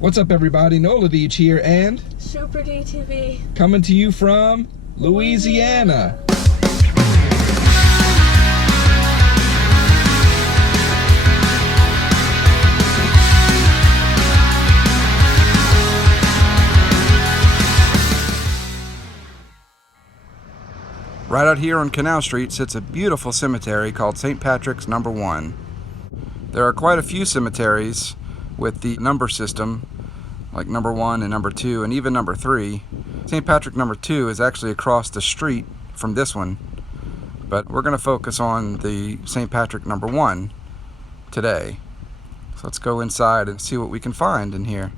What's up, everybody? Nola Deach here, and Super DTV, coming to you from Louisiana. Right out here on Canal Street sits a beautiful cemetery called St. Patrick's No. 1. There are quite a few cemeteries with the number system, like No. 1 and No. 2 and even No. 3. St. Patrick No. 2 is actually across the street from this one, but we're going to focus on the St. Patrick No. 1 today. So let's go inside and see what we can find in here.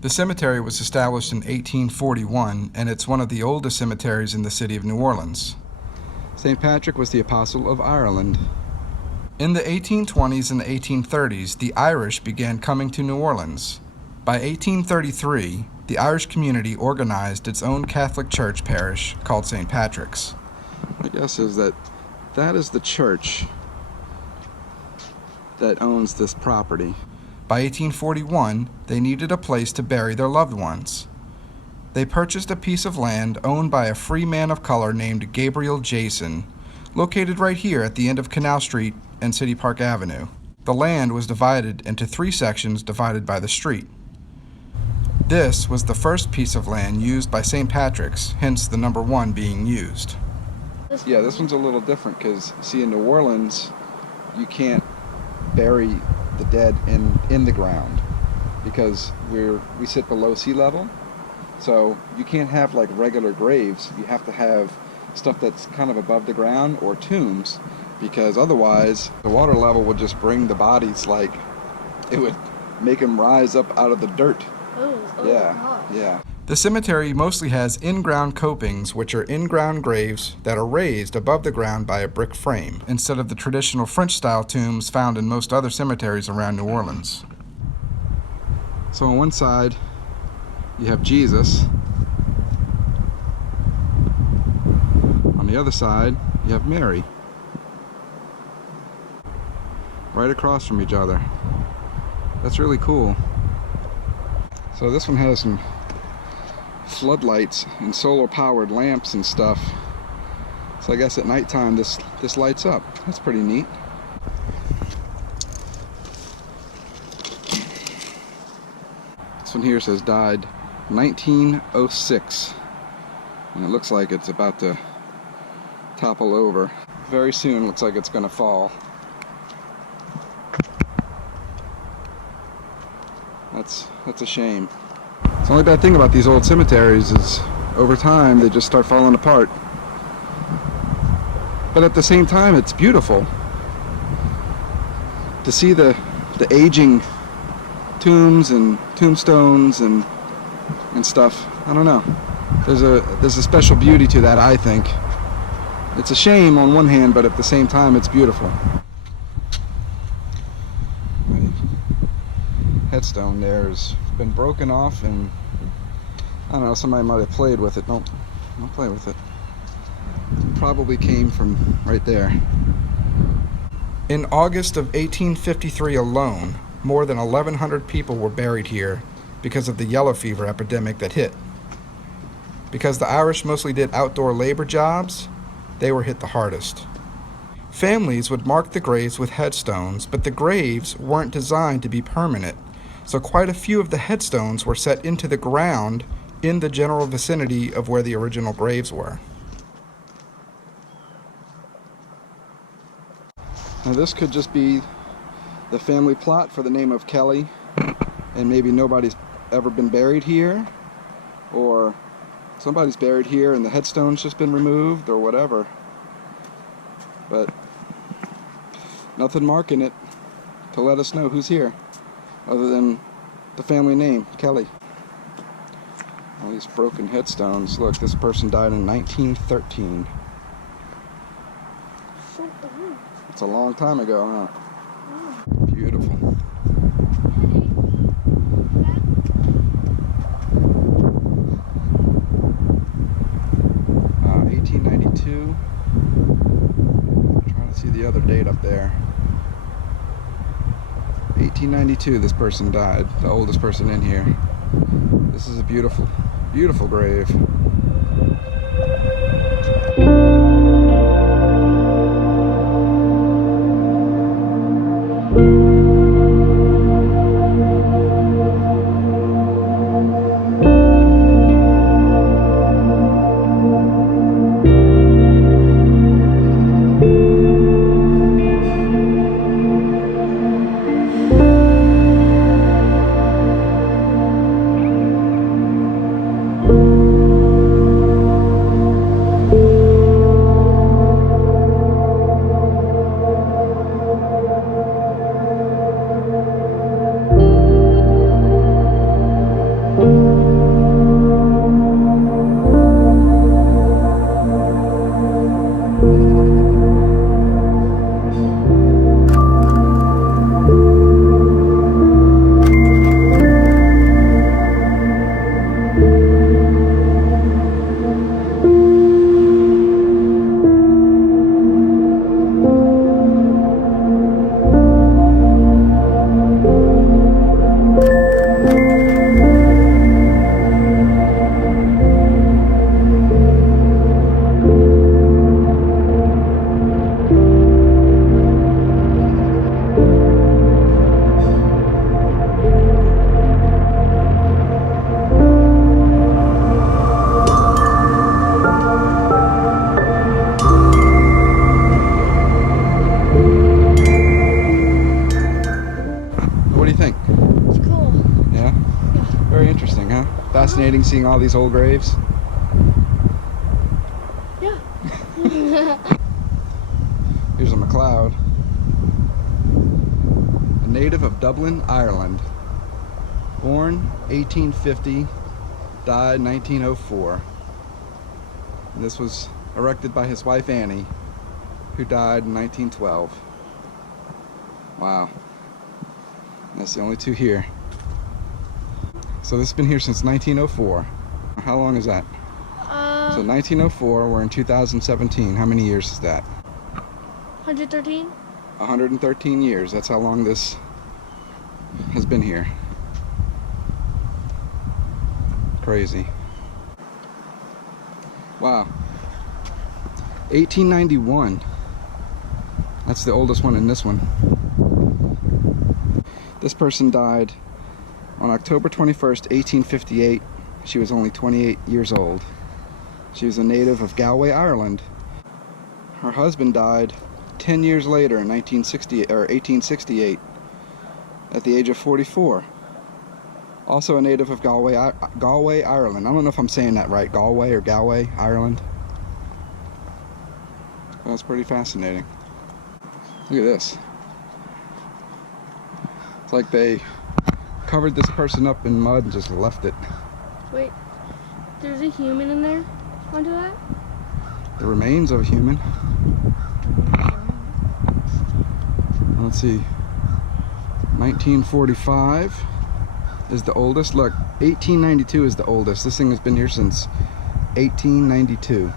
The cemetery was established in 1841, and it's one of the oldest cemeteries in the city of New Orleans. St. Patrick was the apostle of Ireland. In the 1820s and the 1830s, the Irish began coming to New Orleans. By 1833, the Irish community organized its own Catholic church parish called St. Patrick's. My guess is that is the church that owns this property. By 1841, they needed a place to bury their loved ones. They purchased a piece of land owned by a free man of color named Gabriel Jason, located right here at the end of Canal Street and City Park Avenue. The land was divided into 3 sections divided by the street. This was the first piece of land used by St. Patrick's, hence the No. 1 being used. Yeah, this one's a little different because, see, in New Orleans, you can't bury the dead in the ground because we sit below sea level, so you can't have like regular graves. You have to have stuff that's kind of above the ground or tombs, because otherwise the water level would just bring the bodies, like it would make them rise up out of the dirt. Yeah. The cemetery mostly has in-ground copings, which are in-ground graves that are raised above the ground by a brick frame, instead of the traditional French-style tombs found in most other cemeteries around New Orleans. So on one side, you have Jesus. On the other side, you have Mary. Right across from each other. That's really cool. So this one has some floodlights and solar powered lamps and stuff, so I guess at nighttime this lights up. That's pretty neat. This one here says died 1906, and it looks like it's about to topple over very soon. Looks like it's gonna fall. That's a shame. The only bad thing about these old cemeteries is over time they just start falling apart. But at the same time, it's beautiful to see the aging tombs and tombstones and stuff. I don't know. There's a special beauty to that, I think. It's a shame on one hand, but at the same time it's beautiful. Headstone there has been broken off, and I don't know, somebody might have played with it. Don't play with it. Probably came from right there. In August of 1853 alone, more than 1,100 people were buried here because of the yellow fever epidemic that hit. Because the Irish mostly did outdoor labor jobs, they were hit the hardest. Families would mark the graves with headstones, but the graves weren't designed to be permanent. So quite a few of the headstones were set into the ground in the general vicinity of where the original graves were. Now this could just be the family plot for the name of Kelly, and maybe nobody's ever been buried here, or somebody's buried here and the headstone's just been removed, or whatever. But nothing marking it to let us know who's here, other than the family name, Kelly. All these broken headstones. Look, this person died in 1913. It's a long time ago, huh? Beautiful. 1892. I'm trying to see the other date up there. 1896. 1892 this person died, the oldest person in here. This is a beautiful, beautiful grave. Fascinating seeing all these old graves. Yeah. Here's a MacLeod, a native of Dublin, Ireland. Born 1850, died 1904. And this was erected by his wife Annie, who died in 1912. Wow. That's the only two here. So this has been here since 1904. How long is that? So 1904, we're in 2017. How many years is that? 113. 113 years. That's how long this has been here. Crazy. Wow. 1891. That's the oldest one in this one. This person died on October 21st, 1858. She was only 28 years old. She was a native of Galway, Ireland. Her husband died 10 years later in 1868 at the age of 44. Also a native of Galway, Ireland. I don't know if I'm saying that right, Galway or Galway, Ireland. That's pretty fascinating. Look at this. It's like they covered this person up in mud and just left it. Wait, there's a human in there onto that? The remains of a human. Let's see. 1945 is the oldest. Look, 1892 is the oldest. This thing has been here since 1892.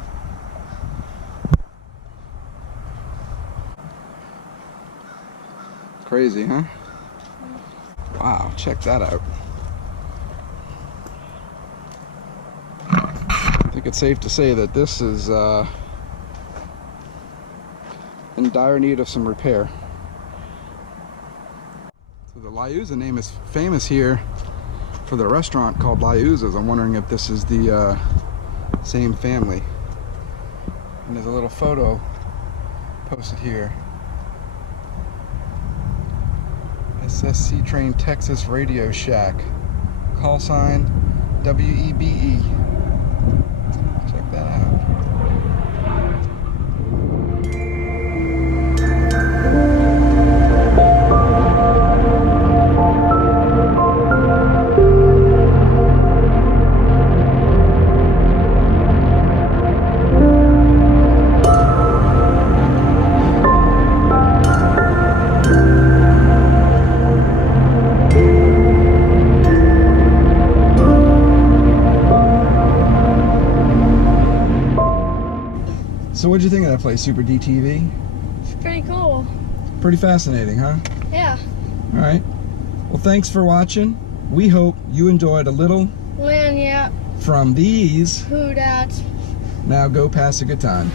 Crazy, huh? Wow, check that out. I think it's safe to say that this is in dire need of some repair. So the Liuza name is famous here for the restaurant called Liuza's. I'm wondering if this is the same family. And there's a little photo posted here. SSC Train Texas Radio Shack. Call sign WEBE. Check that out. So what'd you think of that place, Super DTV? It's pretty cool. Pretty fascinating, huh? Yeah. All right. Well, thanks for watching. We hope you enjoyed a little Lanyap. from these. Who dat? Now go pass a good time.